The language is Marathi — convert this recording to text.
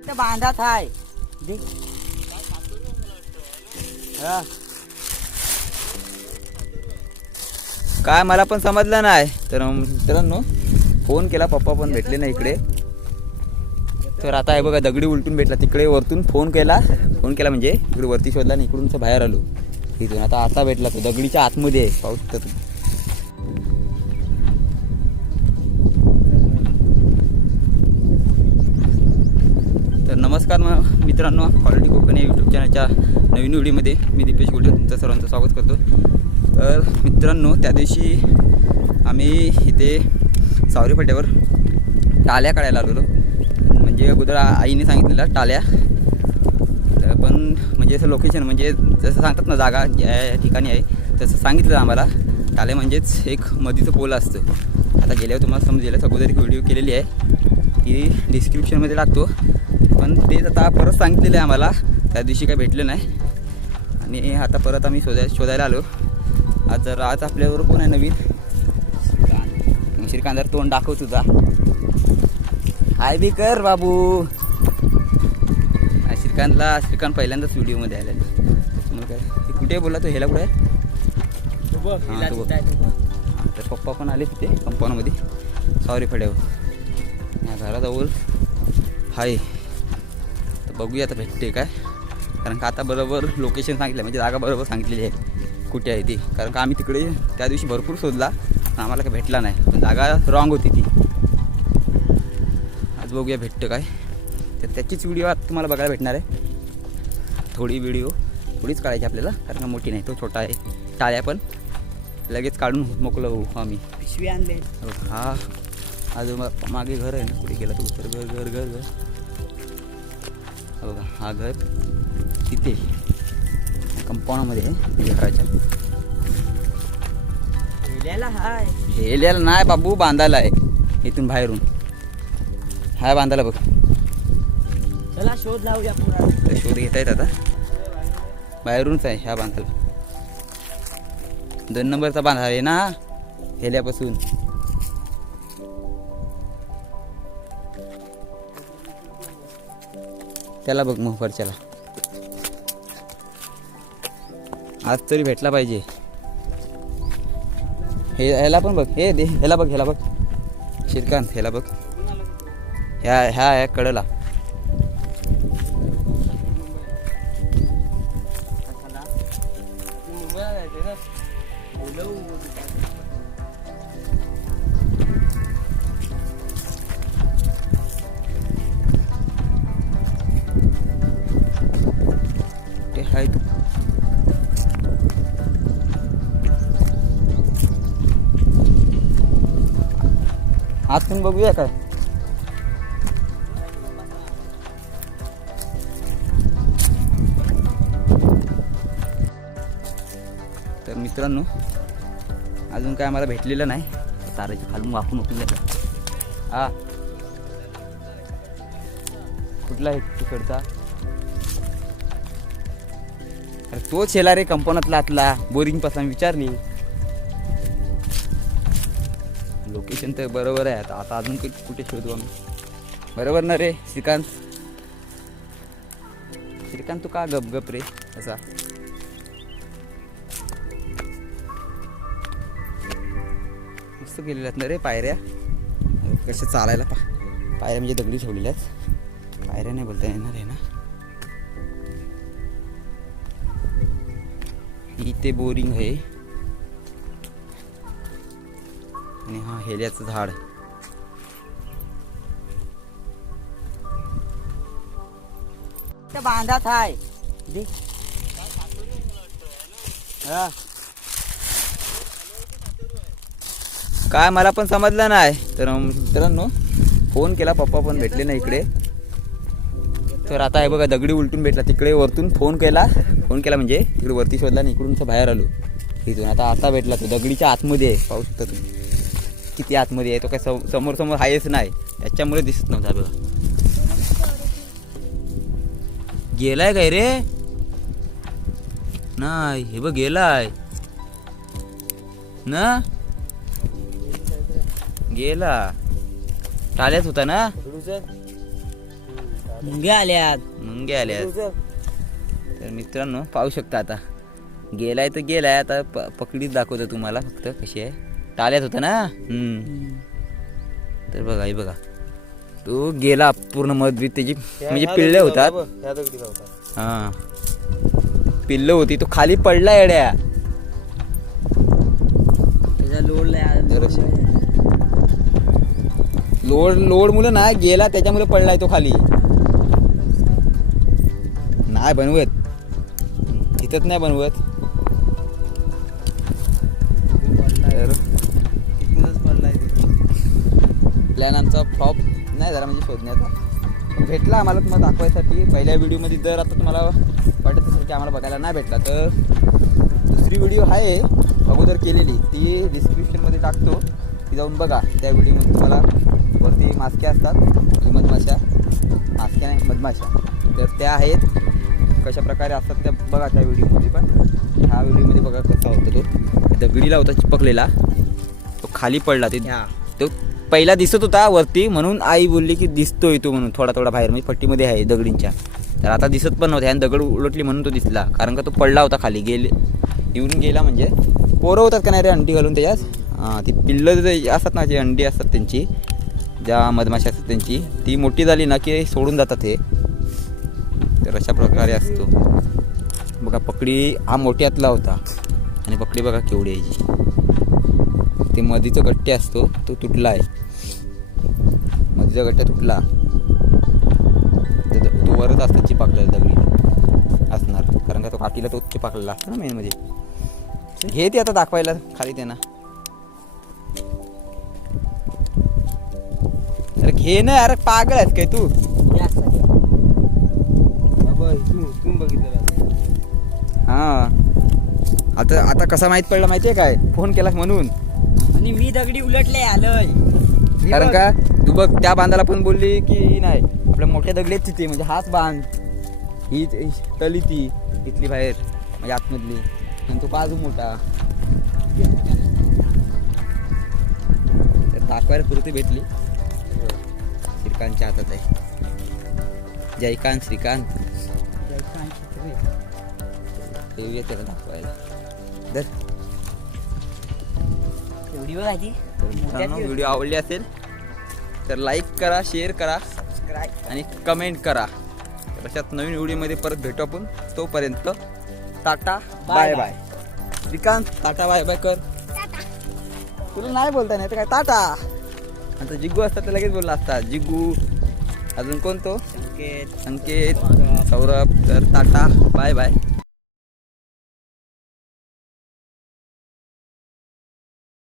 त्या बांधात आहे देख. हा. काय मला पण समजलं नाही. तर मित्रांनो फोन केला, पप्पा पण भेटले नाही इकडे. तर आता हे बघा दगडी उलटून भेटला. तिकडे वरतून फोन केला म्हणजे इकडे वरती शोधला आणि इकडून बाहेर आलो तिथून. आता भेटला तो दगडीच्या आतमध्ये आहे, पाहू शकता तुम्ही. तर नमस्कार मित्रांनो, क्वालिटी कोकण या यूट्यूब चॅनलच्या नवीन व्हिडिओमध्ये मी दीपेश गुटे तुमचं सर्वांचं स्वागत करतो. तर मित्रांनो त्या दिवशी आम्ही इथे सावरी फाट्यावर टाल्या काढायला आलेलो. म्हणजे अगोदर आईने सांगितलेलं टाल्या, पण म्हणजे असं लोकेशन म्हणजे जसं सांगतात ना जागा या ठिकाणी आहे तसं सांगितलं आम्हाला. टाल्या म्हणजेच एक मधीचं पोल असतं. आता गेल्यावर तुम्हाला समजेल, अगोदर एक व्हिडिओ केलेली आहे ती डिस्क्रिप्शनमध्ये टाकतो. पण तेच आता परत सांगितलेलं आहे आम्हाला, त्या दिवशी काही भेटलं नाही आणि आता परत आम्ही शोधायला आलो. आज आपल्याबरोबर कोण आहे नवीन? श्रीकांत. तोंड दाखव तुझा. हाय बी कर बाबू. श्रीकांत पहिल्यांदाच व्हिडिओमध्ये आला. मग काय कुठे बोलला तो? ह्याला कुठे आहे? तर पप्पा पण आले तिथे कंपाऊंडमध्ये सावरी फाट्यावर. या घराजवळ हाय. तर बघूया आता भेटते काय, कारण का आता बरोबर लोकेशन सांगितलं म्हणजे जागा बरोबर सांगितलेली आहे कुठे आहे ती. कारण का आम्ही तिकडे त्या दिवशी भरपूर शोधला पण आम्हाला काही भेटला नाही, पण जागा रॉंग होती ती. आज बघूया भेटतं काय. तर त्याचीच व्हिडिओ आज तुम्हाला बघायला भेटणार आहे. थोडीच काढायची आपल्याला, कारण का मोठी नाही, तो छोटा आहे. टाळ्या पण लगेच काढून मोकलं होऊ आम्ही. पिशवी आणले. हा अजून मागे घर आहे ना, कुठे गेला तो? तर घर बघा, हा घर तिथे कंपाऊंडमध्ये आहे घराच्या. हेल्याला नाही बाबू, बांधायला आहे इथून बाहेरून. हाय बांधायला बघ. चला शोध लावूया पुरा. शोध घेता येत आता. बाहेरूनच आहे ह्या बांधायला. 2 नंबरचा बांधा आहे ना हेल्यापासून. त्याला बघ मग वरच्याला. आज तरी भेटला पाहिजे. ह्याला पण बघ. ह्याला बघ श्रीकांत, ह्याला बघ. ह्या कडेला. ते हाय तू. आतून बघूया काय. तर मित्रांनो अजून काय आम्हाला भेटलेलं नाही. ताराच्या खालून वाकून हा कुठला आहे तिकडचा? अरे तोच शेला रे कंपाऊंडातला आतला. बोरिंग पासून विचारली. लोकेशन तर बरोबर आहे. आता अजून कुठे शोधू आम्ही? बरोबर ना रे श्रीकांत? तू का गप रे असा? मस्त गेलेल्या आहेत ना रे पायऱ्या. कशा चालायला पायऱ्या म्हणजे दगडी ठेवलेल्या आहेत. पायऱ्या नाही बोलता येणार आहे ना. इथे बोरिंग आहे आणि हा हेल्याचं झाड. त्या बांधात आहे देख. हा. काय मला पण समजलं नाही. तर मित्रांनो फोन केला, पप्पा पण भेटले नाही इकडे. तर आता हे बघा दगडी उलटून भेटला. तिकडे वरतून फोन केला म्हणजे तिकडे वरती शोधला आणि इकडून बाहेर आलो तिथून. आता भेटला तो दगडीच्या आतमध्ये आहे, पाहू शकता तुम्ही किती आतमध्ये आहे. तो काय समोर आहेच नाही, त्याच्यामुळे दिसत नव्हता. बघा गेलाय काय रे? नाही हे बघ गेलाय ना. गेला टाल्यात होता ना. मुंगे आल्यात. मुंगे आल्यात. तर मित्रांनो पाहू शकता आता गेलाय तर गेलाय. आता पकडीत दाखवतो तुम्हाला फक्त कशी आहे. टाल्यात होता ना. तर बघा हे बघा तो गेला पूर्ण मधबीत त्याची म्हणजे पिल्ले होतात. हा पिल्ल होती तो खाली पडला येड्या. त्याचा लोड मुलं ना गेला त्याच्यामुळे पडलाय तो खाली. नाही बनवत इथंच नाही बनवत. प्लॅन आमचा फ्लॉप नाही झाला म्हणजे शोधण्याचा. पण भेटला आम्हाला तुम्हाला दाखवायसाठी. पहिल्या व्हिडिओमध्ये जर आता तुम्हाला वाटत असेल की आम्हाला बघायला नाही भेटला तर दुसरी व्हिडिओ आहे अगोदर केलेली ती डिस्क्रिप्शनमध्ये टाकतो. ती जाऊन बघा. त्या व्हिडिओमध्ये तुम्हाला वरती मास्क्या असतात मधमाशा. मास्क्या नाही मधमाशा. तर त्या आहेत कशा प्रकारे असतात त्या बघा त्या व्हिडिओमध्ये. पण ह्या व्हिडिओमध्ये बघा कसा होता तो दगडीला होता चिपकलेला. तो खाली पडला. तो पहिला दिसत होता वरती म्हणून आई बोलली की दिसतोय तो म्हणून थोडा थोडा बाहेर म्हणजे पट्टीमध्ये आहे दगडींच्या. तर आता दिसत पण नव्हता आणि दगड उलटली म्हणून तो दिसला. कारण का तो पडला होता खाली येऊन गेला. म्हणजे पोरं होतात का नाही रे अंडी घालून त्याच्यात. हां ती पिल्लं असतात ना जी अंडी असतात त्यांची ज्या मधमाशी असतात त्यांची ती मोठी झाली ना की सोडून जातात हे. तर अशा प्रकारे असतो बघा. पकडी हा मोठ्यातला होता आणि पकडी बघा केवढी यायची. ते मधीचा गट्टे असतो तो तुटला आहे. मधीचा गट्टा तुटला तर तो वरच असतो चिपाकलेला दगडी असणार. कारण का तो काठीला तो चिपाकलेला असतो ना मेनमध्ये. घे ते आता दाखवायला खाली त्यांना. अरे घे ना. अरे पागळ आहेस काय तू. हा आता कसा माहित पडला माहितीये काय फोन केलास म्हणून. आणि मी दगडी उलटले आलोय. कारण का तू बघ त्या बांधाला पण बोलली की नाही आपल्या मोठ्या दगडी तिथे म्हणजे हाच बांध ही तली ती इथली बाहेर म्हणजे आतमधली आणि तो बाजू मोठा. तर दाखवायला पुरती भेटली. श्रीकांतच्या हातात आहे. जयकांत श्रीकांत ठेवूया त्याला दाखवायला. व्हिडिओ आवडली असेल तर लाईक करा, शेअर करा आणि कमेंट करा. तर अशात नवीन व्हिडिओमध्ये परत भेटू आपण. तोपर्यंत tata bye bye. Shrikant tata bye bye कर. तुला नाही बोलता नाही तर काय टाटा. आता जिग्गू असतात तर लगेच बोलला असता. जिग्गू अजून कोण तो संकेत सौरभ. तर टाटा बाय बाय.